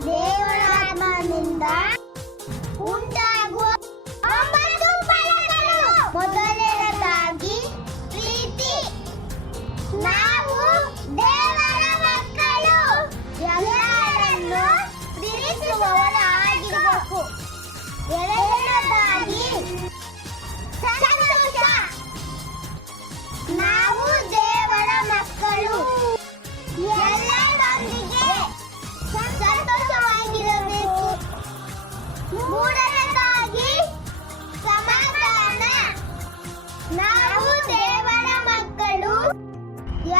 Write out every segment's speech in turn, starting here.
ದೇವರಾತ್ಮನಿಂದ ಉಂಟಾಗುವ ಮೂರನೇದಾಗಿ ಸಮಾಧಾನ. ನಾವು ದೇವರ ಮಕ್ಕಳು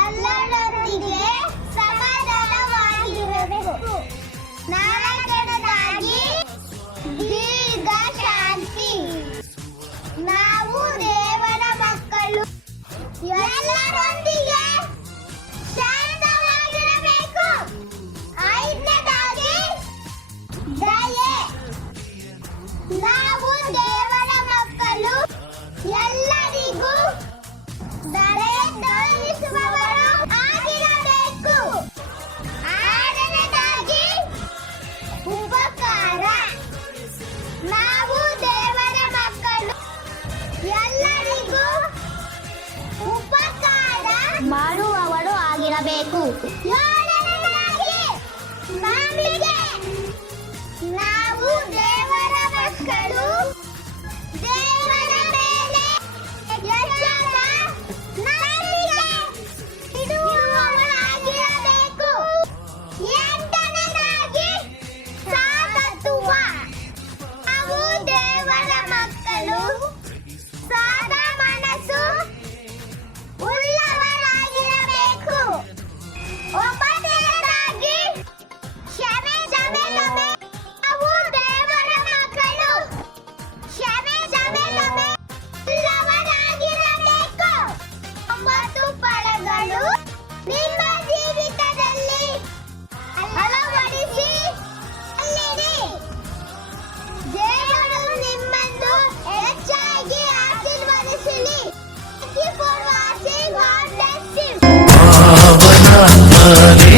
ಎಲ್ಲರೊಂದಿಗೆ ನಾವು ದೇವರ ಮಕ್ಕಳು ಎಲ್ಲರಿಗೂ ದರೆ ತೋರಿಸುವವರು ಆಗಿರಬೇಕು. ಆರನೇದಾಗಿ ಉಪಕಾರ. ನಾವು ದೇವರ ಮಕ್ಕಳು ಎಲ್ಲರಿಗೂ ಉಪಕಾರ ಮಾಡುವವರು ಆಗಿರಬೇಕು. ಒಂಬತ್ತು ಫಲಗಳು ನಿಮ್ಮ ಜೀವಿತದಲ್ಲಿ ಅಳವಡಿಸಿ ಅಲ್ಲಿರಿ ದೇವರು ನಿಮ್ಮನ್ನು ಹೆಚ್ಚಾಗಿ ಆಶೀರ್ವದಿಸಲಿ Thank you for watching. God bless.